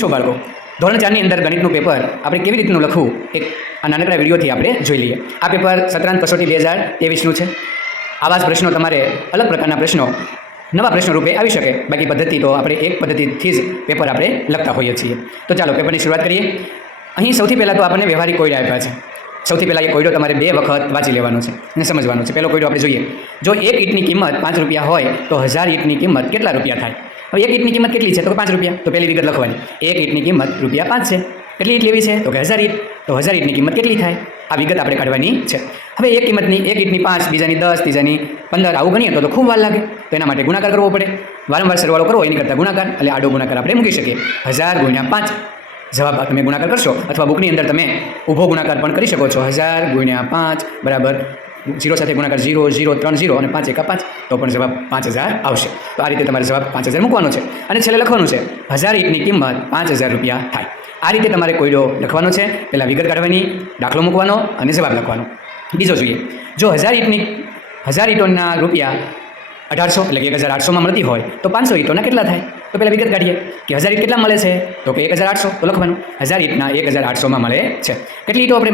છો બાળકો, ધોરણ 4ની અંદર ગણિતનું પેપર આપણે કેવી રીતનું લખવું એક આ નાનકડા વિડીયોથી આપણે જોઈ લઈએ. આ પેપર સત્રાંત કસોટી 2023નું છે. આવા જ પ્રશ્નો તમારે અલગ પ્રકારના પ્રશ્નો નવા પ્રશ્નો રૂપે આવી શકે. બાકી પદ્ધતિ તો આપણે એક પદ્ધતિથી જ પેપર આપણે લખતા હોઈએ છીએ. તો ચાલો પેપરની શરૂઆત કરીએ. અહીં સૌથી પહેલાં તો આપણને વ્યવહારિક કોયડા આપ્યા છે. સૌથી પહેલાં એ કોયડો તમારે 2 વખત વાંચી લેવાનો છે અને સમજવાનો છે. પહેલો કોયડો આપણે જોઈએ. જો એક ઈંટની કિંમત 5 રૂપિયા હોય તો 1000 ઈંટની કિંમત કેટલા રૂપિયા થાય? હવે એક ઈંટની કિંમત કેટલી છે? તો 5 રૂપિયા. તો પહેલી વિગત લખવાની. એક ઈંટની કિંમત રૂપિયા 5 છે. કેટલી ઈંટ લેવી છે? તો કે 1000 ઈંટ. તો 1000 ઈંટની કિંમત કેટલી થાય? આ વિગત આપણે કાઢવાની છે. હવે એક ઈંટની 5, બીજાની 10, ત્રીજાની 15 આવું ગણીએ તો ખૂબ વાર લાગે. તો એના માટે ગુણાકાર કરવો પડે. વારંવાર સરવાળો કરવો એની કરતાં ગુણાકાર, એટલે આડો ગુણાકાર આપણે મૂકી શકીએ. 1000 × 5 જવાબ તમે ગુણાકાર કરશો, અથવા બુકની અંદર તમે ઊભો ગુણાકાર પણ કરી શકો છો. 1000 × 5 બરાબર 0 સાથે ગુણાકાર 0, 0, 3, 0 અને 5 × 5 તો પણ જવાબ 5000 આવશે. તો આ રીતે તમારે જવાબ 5000 મૂકવાનો છે અને છેલ્લે લખવાનું છે 1000 ઈંટની કિંમત 5000 રૂપિયા થાય. આ રીતે તમારે કોયડો લખવાનો છે. પહેલાં વિગત કાઢવાની, દાખલો મૂકવાનો અને જવાબ લખવાનો. બીજો જોઈએ. જો 1000 ઈંટોના રૂપિયા 1800 એટલે કે 1800માં મળતી હોય તો 500 ઈંટોના કેટલા થાય? તો પહેલાં વિગત કાઢીએ કે 1000 ઈંટ કેટલા મળે છે? તો કે 1800. તો લખવાનું 1000 ઈંટના 1800માં મળે છે. કેટલી ઈંટો આપણે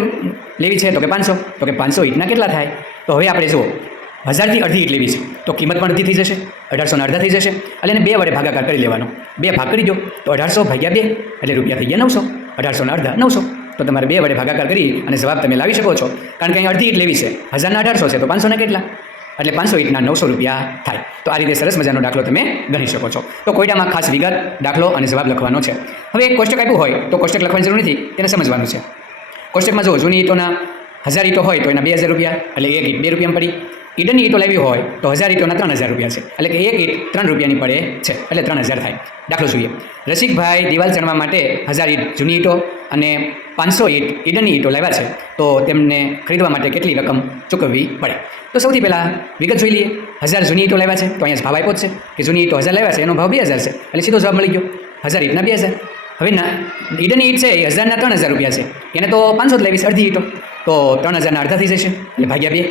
લેવી છે? તો કે 500. તો કે 500 ઈંટના કેટલા થાય? તો હવે આપણે જુઓ, 1000થી અડધી ઈંટ લેવી છે તો કિંમત પણ અડધી થઈ જશે, 1800ના અડધા થઈ જશે. એટલે એને 2 વડે ભાગાકાર કરી લેવાનો. 2 ભાગ કરી દો તો 1800 ભાગ્યા 2 એટલે રૂપિયા થઈ ગયા 900. 1800ના અડધા 900. તો તમારે 2 વડે ભાગાકાર કરી અને જવાબ તમે લાવી શકો છો. કારણ કે અહીં અડધી ઈંટ લેવી છે, 1000ના 1800 છે તો 500ના કેટલા? એટલે 500 ઈંટના 900 રૂપિયા થાય. તો આ રીતે સરસ મજાનો દાખલો તમે ગણી શકો છો. તો કોયડામાં ખાસ વિગત, દાખલો અને જવાબ લખવાનો છે. હવે એક કોષ્ટક આપ્યું હોય તો કોષ્ટક લખવાની જરૂર નથી, તેને સમજવાનું છે. કોષ્ટકમાં જો જૂની ઈંટોના 1000 ઈંટો હોય તો એના 2000 રૂપિયા, એટલે એક ઈંટ 2 રૂપિયામાં પડી. ઈંટની ઈંટો લેવી હોય તો 1000 ઈંટોના 3000 રૂપિયા છે, એટલે કે એક ઈંટ 3 રૂપિયાની પડે છે, એટલે 3000 થાય. દાખલો જોઈએ. રસિકભાઈ દિવાલ ચણવા માટે 1000 ઈંટ જૂની ઈંટો અને 500 ઈંટ ઈંટની ઈંટો લાવ્યા છે, તો તેમને ખરીદવા માટે કેટલી રકમ ચૂકવવી પડે? તો સૌથી પહેલાં વિગત જોઈ લઈએ. 1000 જૂની ઈંટો લાવ્યા છે તો અહીંયા ભાવ આપ્યો જ છે કે જૂની ઈંટો 1000 લાવ્યા છે, એનો ભાવ 2000 છે, એટલે સીધો જવાબ મળી ગયો 1000 ઈંટના 2000. હવે ઈંટની ઈંટ છે એ 1000ના 3000 રૂપિયા છે, એને તો 500 જ લેવી છે અડધી ઈંટો, તો 3000ના અડધા થઈ જશે, એટલે ભાગ્યા 2.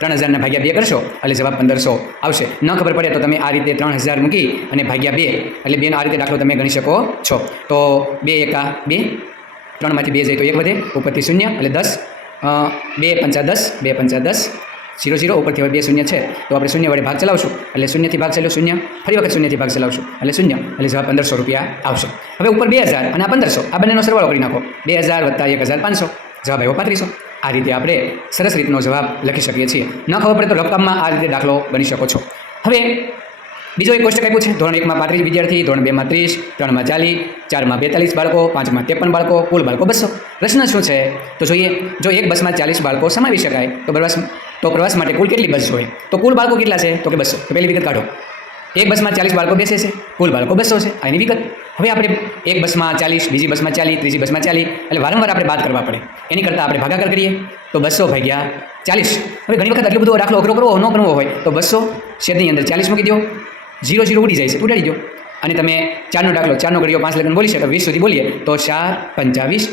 3000ના ભાગ્યા 2 કરશો એટલે જવાબ 1500 આવશે. ન ખબર પડે તો તમે આ રીતે 3000 મૂકી અને ભાગ્યા 2 એટલે 2નો આ રીતે દાખલો તમે ગણી શકો છો. તો 2 એકા 2, 3માંથી 2 જાય તો 1 વધે, ઉપરથી 0 એટલે 10, 2 પંચા 10, 2 પંચા 10, 0 0 ઉપરથી હવે 2 શૂન્ય છે તો આપણે 0 વડે ભાગ ચલાવશું, એટલે 0થી ભાગ ચાલ્યો 0, ફરી વખત 0થી ભાગ ચલાવશું એટલે 0, એટલે જવાબ 1500 રૂપિયા આવશે. હવે ઉપર 2000 અને આ 1500, આ બંનેનો સરવાળો કરી નાખો. 2000 + 1500, જવાબ આવ્યો 3500. આ રીતે આપણે સરસ રીતનો જવાબ લખી શકીએ છીએ. ન ખબર પડે તો રકમમાં આ રીતે દાખલો ગણી શકો છો. હવે બીજો એક કોષ્ટક આપ્યું છે. ધોરણ 1માં 35 વિદ્યાર્થી, ધોરણ 2માં 30, 3માં 40, 4માં 42 બાળકો, 5માં 53 બાળકો, કુલ બાળકો 200. પ્રશ્ન શું છે તો જોઈએ. જો એક બસમાં 40 બાળકો સમાવી શકાય તો પ્રવાસ માટે કુલ કેટલી બસ જોઈએ? તો કુલ બાળકો કેટલા છે? તો કે 200. તો પહેલી વિગત કાઢો. એક બસમાં 40 બાળકો બેસે છે, કુલ બાળકો 200 છે, આ એની વિગત. હવે આપણે એક બસમાં 40, બીજી બસમાં 40, ત્રીજી બસમાં 40, એટલે વારંવાર આપણે બાદ કરવા પડે. એની કરતાં આપણે ભાગાકાર કરીએ તો 200 ભાગ્યા 40. હવે ઘણી વખત આટલો બધો દાખલો અઘરો કરવો ન કરવો હોય તો 200 છેદની અંદર 40 મૂકી દો, 0 0 ઉડી જાય છે, ઉડાડી દો. અને તમે 4નો દાખલો, 4નો ઘડીઓ 5 લગન બોલી શકો, 20 સુધી બોલીએ તો 4 × 25.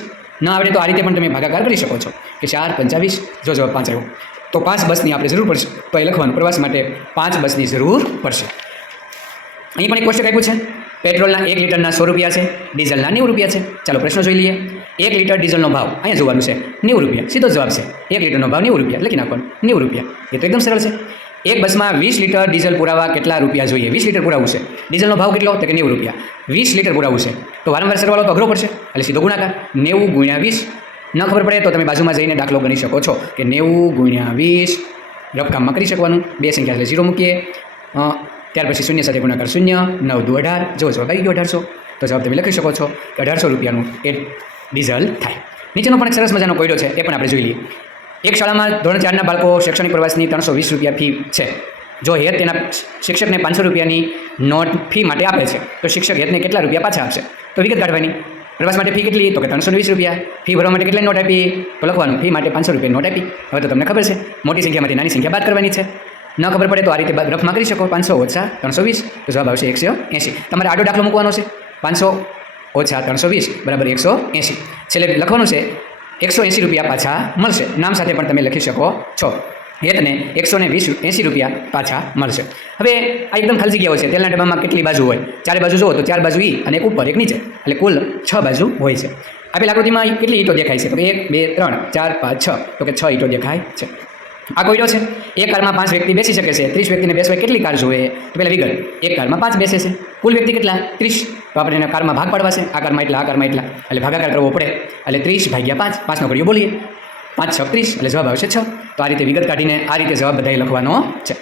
ન આવડે તો આ રીતે પણ તમે ભાગાકાર કરી શકો છો કે 4 × 25, જો જવાબ 5 આવ્યો તો 5 બસની આપણે જરૂર પડશે. તો એ લખવાનું, પ્રવાસ માટે 5 બસની જરૂર પડશે. અહીં પણ એક કોષ્ટક આપ્યું છે. પેટ્રોલના 1 લીટરના 100 રૂપિયા છે, ડીઝલના 90 રૂપિયા છે. ચાલો પ્રશ્ન જોઈ લઈએ. 1 લીટર ડીઝલનો ભાવ અહીંયા જોવાનું છે 90 રૂપિયા, સીધો જવાબ છે. 1 લીટરનો ભાવ 90 રૂપિયા લખી નાખવાનું, 90 રૂપિયા. એ તો એકદમ સરળ છે. એક બસમાં 20 લીટર ડીઝલ પુરાવા કેટલા રૂપિયા જોઈએ? 20 લીટર પુરાવું છે. ડીઝલનો ભાવ કેટલો? તો કે 90 રૂપિયા. 20 લીટર પુરાવું છે તો વારંવાર સરવાળો તો અઘરો પડશે, એટલે સીધો ગુણાકાર 90 × 20. ન ખબર પડે તો તમે બાજુમાં જઈને દાખલો ગણી શકો છો કે 90 × 20 રફકામમાં કરી શકવાનું. 2 સંખ્યા એટલે 0 મૂકીએ, ત્યાર પછી 0 સાથે ગુણાકાર 0, 9 × 2 = 18. જો જવાબ આવી ગયો 1800. તો જવાબ તમે લખી શકો છો કે 1800 રૂપિયાનું એ ડીઝલ થાય. નીચેનો પણ એક સરસ મજાનો કોયડો છે, એ પણ આપણે જોઈ લઈએ. એક શાળામાં ધોરણ 4ના બાળકો શૈક્ષણિક પ્રવાસની 320 રૂપિયા ફી છે. જો હેત તેના શિક્ષકને 500 રૂપિયાની નોટ ફી માટે આપે છે તો શિક્ષક હેતને કેટલા રૂપિયા પાછા આપશે? તો વિગત કાઢવાની. પ્રવાસ માટે ફી કેટલી? તો કે 320 રૂપિયા. ફી ભરવા માટે કેટલી નોટ આપી? તો લખવાનું, ફી માટે 500 રૂપિયાની નોટ આપી. હવે તો તમને ખબર છે મોટી સંખ્યામાંથી નાની સંખ્યા બાદ કરવાની છે. ન ખબર પડે તો આ રીતે રફમાં કરી શકો. 500 - 320 તો જવાબ આવશે 180. તમારે આડો દાખલો મૂકવાનો છે. 500 - 320 = 180. છેલ્લે લખવાનું છે 180 રૂપિયા પાછા મળશે. નામ સાથે પણ તમે લખી શકો છો. હેતને 180 રૂપિયા પાછા મળશે. હવે આ એકદમ ખાલી જગ્યાઓ છે. તેલના ડબ્બામાં કેટલી બાજુ હોય? ચારે બાજુ જુઓ તો 4 બાજુ ઈ અને એક ઉપર એક નીચે, એટલે કુલ 6 બાજુ હોય છે. આપેલ આકૃતિમાં કેટલી ઈંટો દેખાય છે? તો 1 2 3 4 5 6, તો કે 6 ઈંટો દેખાય છે. આ કોયડો છે. એક કારમાં 5 વ્યક્તિ બેસી શકે છે. 30 વ્યક્તિને બેસવા કેટલી કાર જોઈએ? તો પહેલાં વિગત, એક કારમાં 5 બેસે છે. કુલ વ્યક્તિ કેટલા? 30. તો આપણે એને કારમાં ભાગ પાડવા છે. આ કારમાં એટલા, આ કારમાં એટલા, એટલે ભાગાકાર કરવો પડે. એટલે 30 ભાગ્યા 5, 5નો ઘડિયો બોલીએ, 5 6 30, એટલે જવાબ આવશે 6. તો આ રીતે વિગત કાઢીને આ રીતે જવાબ બધાએ લખવાનો છે.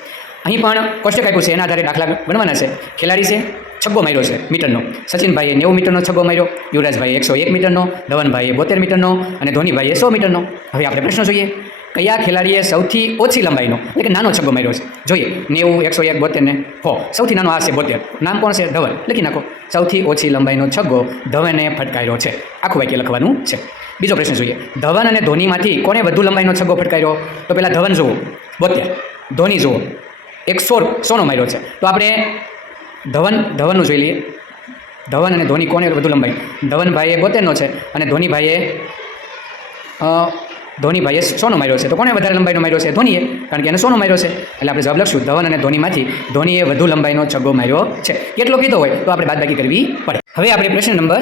અહીં પણ કોષ્ટક આપ્યું છે, એના આધારે દાખલા ગણવાના છે. ખેલાડી છે, છગ્ગો માર્યો છે મીટરનો. સચિનભાઈએ 90 મીટરનો છગ્ગો માર્યો, યુવરાજભાઈએ 101 મીટરનો, ધવનભાઈએ 72 મીટરનો અને ધોનીભાઈએ 100 મીટરનો. હવે આપણે પ્રશ્ન જોઈએ, કયા ખેલાડીએ સૌથી ઓછી લંબાઈનો એટલે કે નાનો છગ્ગો માર્યો છે? જોઈએ 90, 101, 72 ને 100. સૌથી નાનો આ છે 72. નામ કોણ છે? ધવન. લખી નાખો. સૌથી ઓછી લંબાઈનો છગ્ગો ધવને ફટકાર્યો છે. આખું વાક્ય લખવાનું છે. બીજો પ્રશ્ન જોઈએ, ધવન અને ધોનીમાંથી કોણે વધુ લંબાઈનો છગ્ગો ફટકાર્યો? તો પહેલાં ધવન જુઓ 72, ધોની જુઓ 100નો માર્યો છે. તો આપણે ધવનનું જોઈ લઈએ. ધવન અને ધોની કોને વધુ લંબાઈ? ધવનભાઈએ 72નો છે અને ધોનીભાઈએ 100નો માર્યો છે. તો કોને વધારે લંબાઈનો માર્યો છે? ધોનીએ, કારણ કે એને 100નો માર્યો છે. એટલે આપણે જવાબ લખશું, ધવન અને ધોનીમાંથી ધોનીએ વધુ લંબાઈનો છગ્ગો માર્યો છે. કેટલો કીધો હોય તો આપણે બાદબાકી કરવી પડે. હવે આપણે પ્રશ્ન નંબર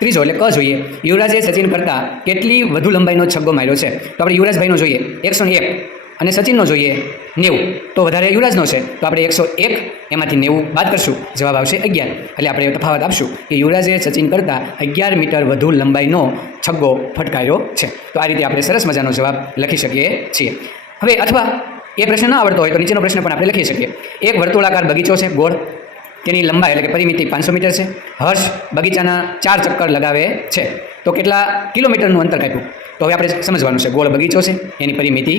3 એટલે ક જોઈએ, યુવરાજે સચિન કરતાં કેટલી વધુ લંબાઈનો છગ્ગો માર્યો છે? તો આપણે યુવરાજભાઈનો જોઈએ 101 અને સચિનનો જોઈએ 90. તો વધારે યુવરાજનો છે, તો આપણે 101 એમાંથી 90 બાદ કરશું, જવાબ આવશે 11. એટલે આપણે તફાવત આપશું કે યુવરાજે સચિન કરતાં 11 મીટર વધુ લંબાઈનો છગ્ગો ફટકાર્યો છે. તો આ રીતે આપણે સરસ મજાનો જવાબ લખી શકીએ છીએ. હવે અથવા એ પ્રશ્ન ન આવડતો હોય તો નીચેનો પ્રશ્ન પણ આપણે લખી શકીએ. એક વર્તુળાકાર બગીચો છે ગોળ, તેની લંબાઈ એટલે કે પરિમિતિ 500 મીટર છે. હર્ષ બગીચાના 4 ચક્કર લગાવે છે, તો કેટલા કિલોમીટરનું અંતર કાપ્યું? તો હવે આપણે સમજવાનું છે, ગોળ બગીચો છે, એની પરિમિતિ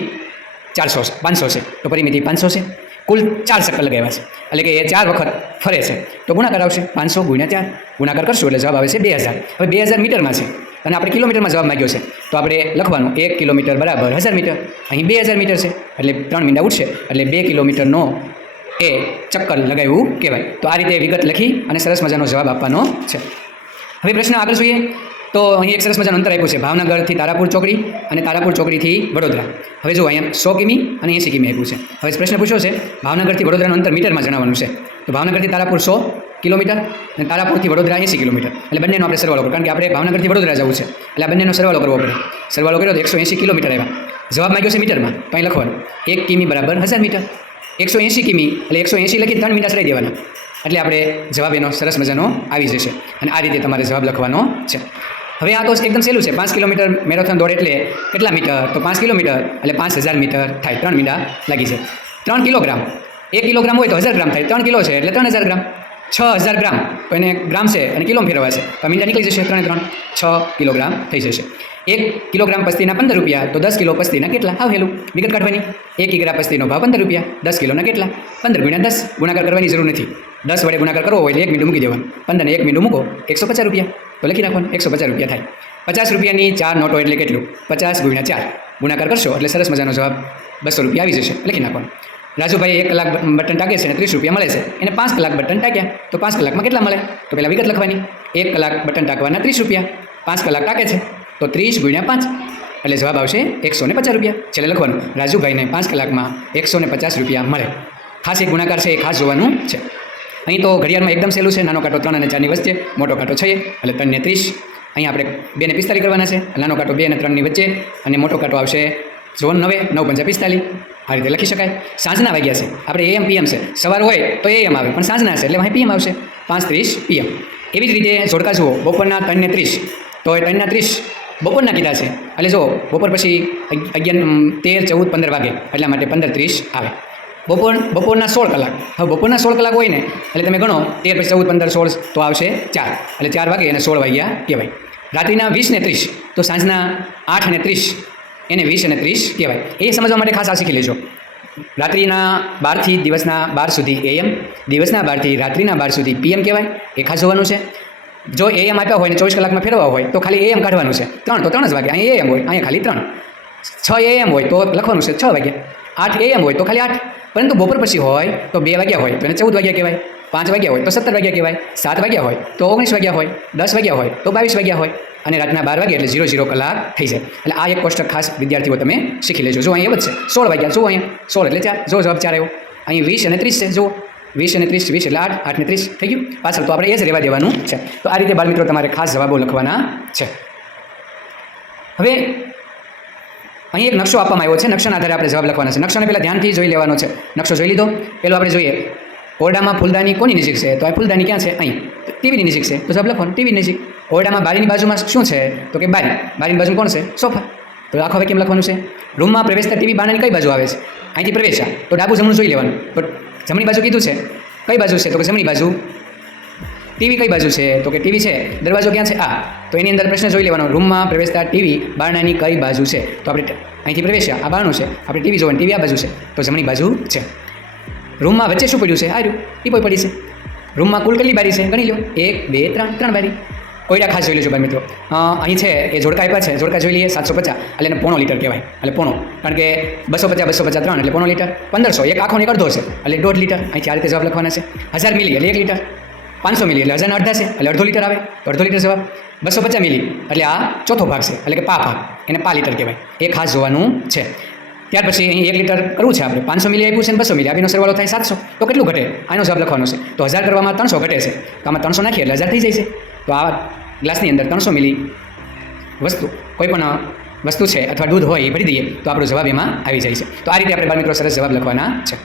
500 છે, તો પરિમિતિ 500 છે. કુલ 4 ચક્કર લગાવ્યા છે, એટલે કે એ 4 વખત ફરે છે, તો ગુણાકાર આવશે 500 × 4. ગુણાકાર કરશું એટલે જવાબ આવે છે 2000. હવે 2000 મીટરમાં છે અને આપણે કિલોમીટરમાં જવાબ માંગ્યો છે, તો આપણે લખવાનું 1 કિલોમીટર બરાબર 1000 મીટર. અહીં 2000 મીટર છે, એટલે 3 મીંડા ઉઠશે, એટલે 2 કિલોમીટરનો એ ચક્કર લગાવ્યું કહેવાય. તો આ રીતે વિગત લખી અને સરસ મજાનો જવાબ આપવાનો છે. હવે પ્રશ્ન આગળ જોઈએ તો અહીં એક સરસ મજાનું અંતર આપ્યું છે, ભાવનગરથી તારાપુર ચોકડી અને તારાપુર ચોકડીથી વડોદરા. હવે જો અહીંયા 100 કિમી અને 80 કિમી આપ્યું છે. હવે પ્રશ્ન પૂછ્યો છે ભાવનગરથી વડોદરાનું અંતર મીટરમાં જણાવવાનું છે. તો ભાવનગરથી તારાપુર 100 કિલોમીટર અને તારાપુરથી વડોદરા 80 કિલોમીટર. એટલે બંનેનો આપણે સરવાળો કરો, કારણ કે આપણે ભાવનગરથી વડોદરા જવું છે, એટલે આ બંનેનો સરવાળો કરવો પડે. સરવાળો કર્યો તો 180 કિલોમીટર આવ્યા. જવાબ માંગ્યો છે મીટરમાં, તો અહીં લખવાનું 1 કિમી બરાબર 1000 મીટર. 180 કિમી એટલે 180 લખી 3 મીંડા સરાઈ દેવાના, એટલે આપણે જવાબ એનો સરસ મજાનો આવી જશે. અને આ રીતે તમારે જવાબ લખવાનો છે. હવે આ તો એકદમ સહેલું છે. 5 કિલોમીટર મેરેથોન દોડ એટલે કેટલા મીટર? તો 5 કિલોમીટર એટલે 5000 મીટર થાય. 3 મીંડા લાગી છે. 3 કિલોગ્રામ, 1 કિલોગ્રામ હોય તો 1000 ગ્રામ થાય. 3 કિલો છે એટલે 3000 ગ્રામ. 6000 ગ્રામ, તો એને ગ્રામ છે અને કિલો ફેરવા છે, તો મીંડા નીકળી જશે. 3 6 કિલોગ્રામ થઈ જશે. 1 કિલોગ્રામ પસ્તીના 15 રૂપિયા, તો 10 કિલો પસ્તીના કેટલા? હા હેલું વિગત કાઢવાની. 1 કિગ્રા પસ્તીનો ભાવ 15 રૂપિયા, 10 કિલોના કેટલા? 15 × 10. ગુણાકાર કરવાની જરૂર નથી. 10 વડે ગુણાકાર કરવો હોય એટલે 1 મીંડું મૂકી દેવાનું. 15 ને 1 મીંડું મૂકો 150 રૂપિયા, તો લખી નાખવાનું 150 રૂપિયા થાય. 50 રૂપિયાની 4 નોટો એટલે કેટલું? 50 × 4. ગુણાકાર કરશો એટલે સરસ મજાનો જવાબ 200 રૂપિયા આવી જશે. લખી નાખવાનું. રાજુભાઈ 1 કલાક બટન ટાકે છે અને 30 રૂપિયા મળે છે. એને 5 કલાક બટન ટાક્યા, તો 5 કલાકમાં કેટલા મળે? તો પહેલાં વિગત લખવાની. 1 કલાક બટન ટાંકવાના 30 રૂપિયા, 5 કલાક ટાકે છે તો 30 × 5, એટલે જવાબ આવશે 150 રૂપિયા. છેલ્લે લખવાનું રાજુભાઈને 5 કલાકમાં 150 રૂપિયા મળે. ખાસ એક ગુણાકાર છે, એ ખાસ જોવાનું છે. અહીં તો ઘડિયાળમાં એકદમ સહેલું છે. નાનો કાંટો 3 અને 4 ની વચ્ચે, મોટો કાંટો 6 એટલે 3 ને 30. અહીં આપણે 2 ને 45 કરવાના છે. નાનો કાંટો 2 અને 3 ની વચ્ચે અને મોટો કાંટો આવશે 9 9 5 45. આ રીતે લખી શકાય. સાંજના વાગ્યા છે, આપણે AM PM છે. સવાર હોય તો AM આવે, પણ સાંજના હશે એટલે અહીં PM આવશે 5:30 PM. એવી જ રીતે જોડકા જુઓ, બપોરના 3 ને 30, તો એ 3 ના 30 બપોરના કીધા છે, એટલે જો બપોર પછી 11 13 14 15 વાગે, એટલા માટે 15:30 આવે. બપોરના 16 કલાક. હવે બપોરના 16 કલાક હોય ને, એટલે તમે ગણો 13 પછી 14 15 16, તો આવશે 4, એટલે 4 વાગે અને 16 વાગ્યા કહેવાય. રાત્રિના 20 ને 30, તો સાંજના 8 ને 30, એને 20 અને 30 કહેવાય. એ સમજવા માટે ખાસ આ શીખી લેજો. રાત્રિના 12 થી દિવસના 12 સુધી AM, દિવસના 12 થી રાત્રિના 12 સુધી PM કહેવાય. એ ખાસ જોવાનું છે. જો AM આપ્યા હોય ને 24 કલાકમાં ફેરવવા હોય તો ખાલી AM કાઢવાનું છે. 3 તો 3 જ વાગે, અહીંયા AM હોય, અહીંયા ખાલી 3. 6 AM હોય તો લખવાનું છે 6 વાગે. 8 AM હોય તો ખાલી 8. પરંતુ બપોર પછી હોય તો 2 વાગ્યા હોય તો એને 14 વાગ્યા કહેવાય. 5 વાગ્યા હોય તો 17 વાગ્યા કહેવાય. 7 વાગ્યા હોય તો 19 વાગ્યા હોય. 10 વાગ્યા હોય તો 22 વાગ્યા હોય. અને રાતના 12 વાગે એટલે 00 કલાક થઈ જાય. એટલે આ એક કોષ્ટક ખાસ વિદ્યાર્થીઓ તમે શીખી લેજો. જો અહીંયા વધશે 16 વાગ્યા, જો અહીંયા 16 એટલે 4, જો જવાબ 4 આવ્યો. અહીં 20 અને 30 છે, જો 20 અને 30, 20 એટલે 8, 8 ને 30 થઈ ગયું. પાછળ તો આપણે એ જ રહેવા દેવાનું છે. તો આ રીતે બાળમિત્રો તમારે ખાસ જવાબો લખવાના છે. હવે અહીં એક નકશો આપવામાં આવ્યો છે. નકશાના આધારે આપણે જવાબ લખવાના છે. નકશાને પહેલાં ધ્યાનથી જોઈ લેવાનો છે. નકશો જોઈ લીધો. પહેલો આપણે જોઈએ ઓરડામાં ફૂલદાની કોની નજીક છે? તો આ ફૂલદાની ક્યાં છે? અહીં. ટીવીની નજીક છે, તો જવાબ લખવાનું ટીવી નજીક. ઓરડામાં બારીની બાજુમાં શું છે? તો કે બારી. બારીની બાજુ કોણ છે? સોફા. તો આખો હવે કેમ લખવાનું છે? રૂમમાં પ્રવેશતા ટીવી બારણાની કઈ બાજુ આવે છે? અહીંથી પ્રવેશ્યા તો ડાબું જમણું જોઈ લેવાનું. તો જમણી બાજુ કીધું છે, કઈ બાજુ છે? તો કે જમણી બાજુ. ટીવી કઈ બાજુ છે? તો કે ટીવી છે. દરવાજો ક્યાં છે? આ. તો એની અંદર પ્રશ્ન જોઈ લેવાનો, રૂમમાં પ્રવેશતા ટીવી બારણાની કઈ બાજુ છે? તો આપણે અહીંથી પ્રવેશ્યા, આ બારણું છે, આપણે ટીવી જોવાનું, ટીવી આ બાજુ છે, તો જમણી બાજુ છે. રૂમમાં વચ્ચે શું પડ્યું છે? આ રહ્યું, ટીપોય પડી છે. રૂમમાં કુલ કેટલી બારી છે? ગણી લો, 1 2 3, 3 બારી. કોયડા ખાસ જોઈ લેજો ભાઈ મિત્રો. અહીં છે એ જોડકા આપ્યા છે, જોડકા જોઈ લઈએ. 750 એટલે એને પોણો લીટર કહેવાય, એટલે પોણો, કારણ કે 250 250 3 એટલે પોણો લીટર. 1500 એક આખો ને એક અડધો છે એટલે 1.5 લીટર. અહીંથી આ રીતે જવાબ લખવાના છે. 1000 મિલી એટલે 1 લીટર. 500 મિલી એટલે 1000 અડધા છે એટલે અડધો લીટર આવે, તો અડધો લીટર જવાબ. 250 મિલી એટલે આ ચોથો ભાગ છે, એટલે કે પા ભાગ, એને પા લીટર કહેવાય. એ ખાસ જોવાનું છે. ત્યાર પછી અહીં 1 લીટર કરવું છે આપણે. 500 મિલી આપ્યું છે ને 200 મિલી, આપીનો સરવાળો થાય 700. તો કેટલું ઘટે? આનો જવાબ લખવાનો છે. તો 1000 કરવામાં 300 ઘટે છે, તો આમાં 300 નાખીએ એટલે 1000 થઈ જાય છે. તો આ ગ્લાસની અંદર 300 મિલી વસ્તુ, કોઈ પણ વસ્તુ છે અથવા દૂધ હોય એ ભરી દઈએ તો આપણો જવાબ એમાં આવી જાય છે. તો આ રીતે આપણે બાળમિત્રો સરસ જવાબ લખવાના છે.